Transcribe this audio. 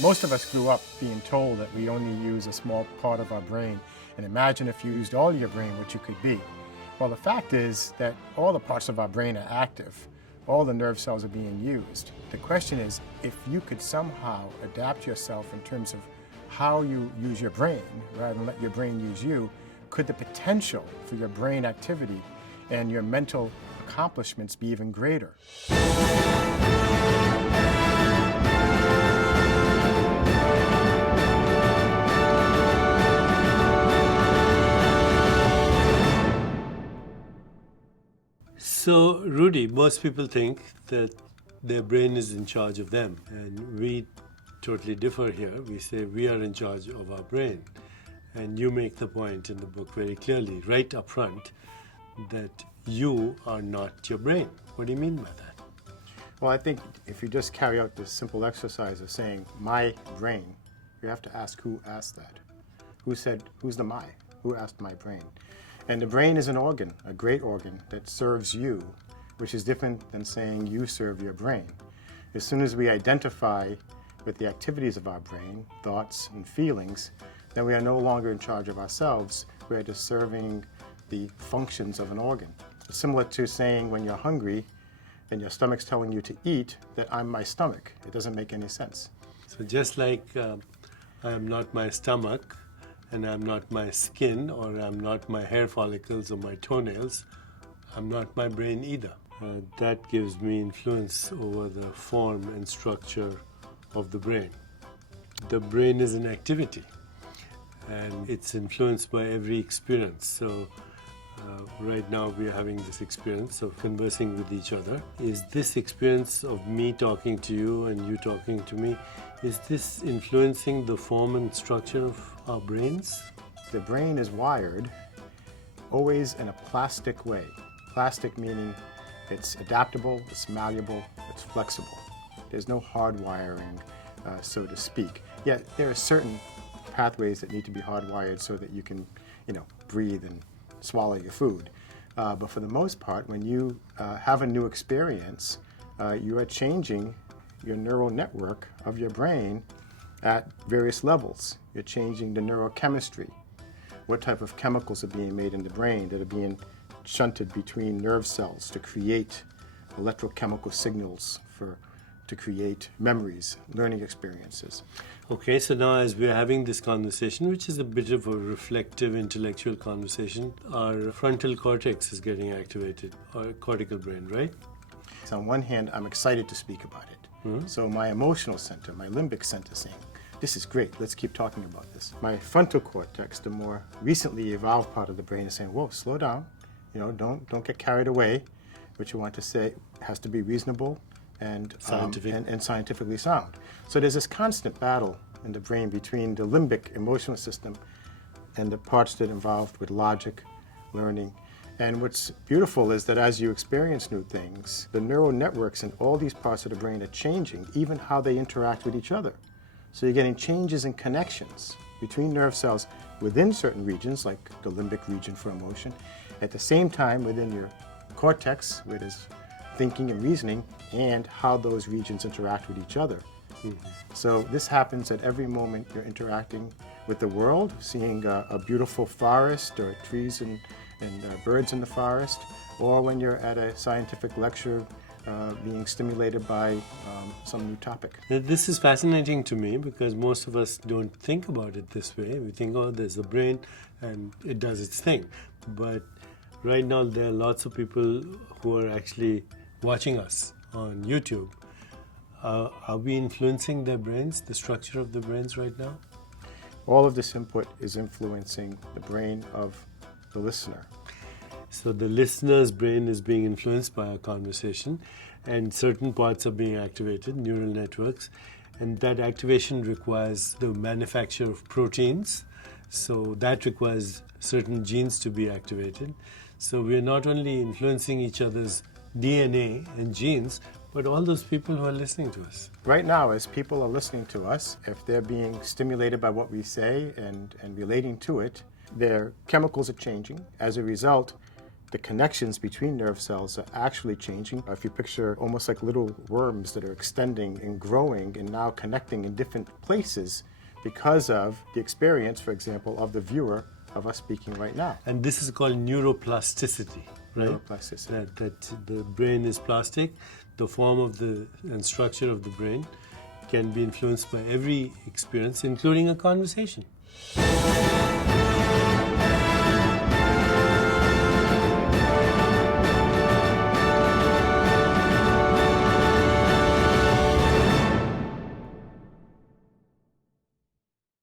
Most of us grew up being told that we only use a small part of our brain, and imagine if you used all your brain, what you could be. Well, the fact is that all the parts of our brain are active. All the nerve cells are being used. The question is, if you could somehow adapt yourself in terms of how you use your brain, rather than let your brain use you, could the potential for your brain activity and your mental accomplishments be even greater? So, Rudy, most people think that their brain is in charge of them, and we totally differ here. We say we are in charge of our brain. And you make the point in the book very clearly, right up front, that you are not your brain. What do you mean by that? Well, I think if you just carry out this simple exercise of saying, my brain, you have to ask who asked that. Who said, who's the my? Who asked my brain? And the brain is an organ, a great organ, that serves you, which is different than saying you serve your brain. As soon as we identify with the activities of our brain, thoughts and feelings, then we are no longer in charge of ourselves. We are just serving the functions of an organ. It's similar to saying when you're hungry and your stomach's telling you to eat, that I'm my stomach. It doesn't make any sense. So just like I am not my stomach, and I'm not my skin, or I'm not my hair follicles or my toenails, I'm not my brain either. That gives me influence over the form and structure of the brain. The brain is an activity, and it's influenced by every experience. So right now we are having this experience of conversing with each other. Is this experience of me talking to you and you talking to me, is this influencing the form and structure of our brains? The brain is wired always in a plastic way. Plastic meaning it's adaptable, it's malleable, it's flexible. There's no hard wiring, so to speak. Yet there are certain pathways that need to be hardwired so that you can, breathe and swallow your food. But for the most part, when you have a new experience, you are changing your neural network of your brain at various levels. You're changing the neurochemistry. What type of chemicals are being made in the brain that are being shunted between nerve cells to create electrochemical signals to create memories, learning experiences. Okay, so now as we're having this conversation, which is a bit of a reflective, intellectual conversation, our frontal cortex is getting activated, our cortical brain, right? So on one hand, I'm excited to speak about it. Mm-hmm. So my emotional center, my limbic center saying, this is great, let's keep talking about this. My frontal cortex, the more recently evolved part of the brain, is saying, whoa, slow down. Don't get carried away. What you want to say has to be reasonable and scientifically sound. So there's this constant battle in the brain between the limbic emotional system and the parts that are involved with logic, learning. And what's beautiful is that as you experience new things, the neural networks in all these parts of the brain are changing, even how they interact with each other. So you're getting changes in connections between nerve cells within certain regions, like the limbic region for emotion, at the same time within your cortex, where there's thinking and reasoning, and how those regions interact with each other. Mm-hmm. So this happens at every moment you're interacting with the world, seeing a beautiful forest or trees and birds in the forest, or when you're at a scientific lecture being stimulated by some new topic. This is fascinating to me because most of us don't think about it this way. We think, oh, there's the brain and it does its thing. But right now there are lots of people who are actually watching us on YouTube. Are we influencing their brains, the structure of the brains right now? All of this input is influencing the brain of the listener. So the listener's brain is being influenced by our conversation, and certain parts are being activated, neural networks, and that activation requires the manufacture of proteins. So that requires certain genes to be activated. So we're not only influencing each other's DNA and genes, but all those people who are listening to us. Right now, as people are listening to us, if they're being stimulated by what we say and relating to it, their chemicals are changing. As a result, the connections between nerve cells are actually changing. If you picture almost like little worms that are extending and growing and now connecting in different places because of the experience, for example, of the viewer of us speaking right now. And this is called neuroplasticity, right? Neuroplasticity. That the brain is plastic. The form of the and structure of the brain can be influenced by every experience, including a conversation.